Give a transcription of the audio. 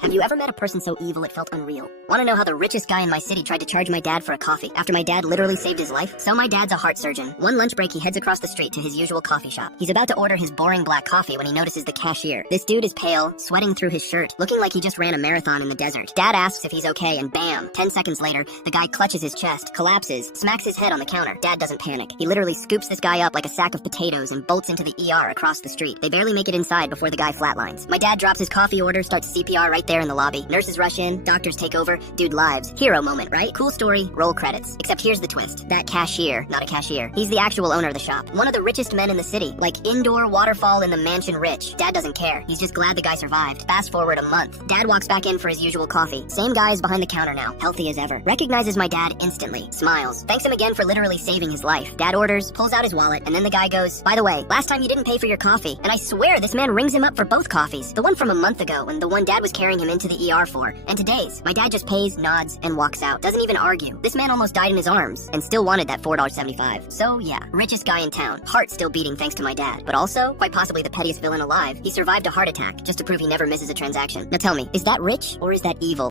Have you ever met a person so evil it felt unreal? Want to know how the richest guy in my city tried to charge my dad for a coffee after my dad literally saved his life? So my dad's a heart surgeon. One lunch break, he heads across the street to his usual coffee shop. He's about to order his boring black coffee when he notices the cashier. This dude is pale, sweating through his shirt, looking like he just ran a marathon in the desert. Dad asks if he's okay, and bam! 10 seconds later, the guy clutches his chest, collapses, smacks his head on the counter. Dad doesn't panic. He literally scoops this guy up like a sack of potatoes and bolts into the ER across the street. They barely make it inside before the guy flatlines. My dad drops his coffee order, starts CPR right there in the lobby. Nurses rush in, doctors take over, dude lives. Hero moment, right? Cool story, roll credits. Except here's the twist. That cashier, not a cashier. He's the actual owner of the shop. One of the richest men in the city. Like indoor waterfall in the mansion rich. Dad doesn't care. He's just glad the guy survived. Fast forward a month. Dad walks back in for his usual coffee. Same guy is behind the counter now. Healthy as ever. Recognizes my dad instantly. Smiles. Thanks him again for literally saving his life. Dad orders, pulls out his wallet, and then the guy goes, "By the way, last time you didn't pay for your coffee." And I swear this man rings him up for both coffees. The one from a month ago and the one Dad was carrying him into the ER for. And today's. My dad just pays, nods, and walks out. Doesn't even argue. This man almost died in his arms and still wanted that $4.75. So yeah, richest guy in town. Heart still beating thanks to my dad. But also, quite possibly the pettiest villain alive. He survived a heart attack just to prove he never misses a transaction. Now tell me, is that rich or is that evil?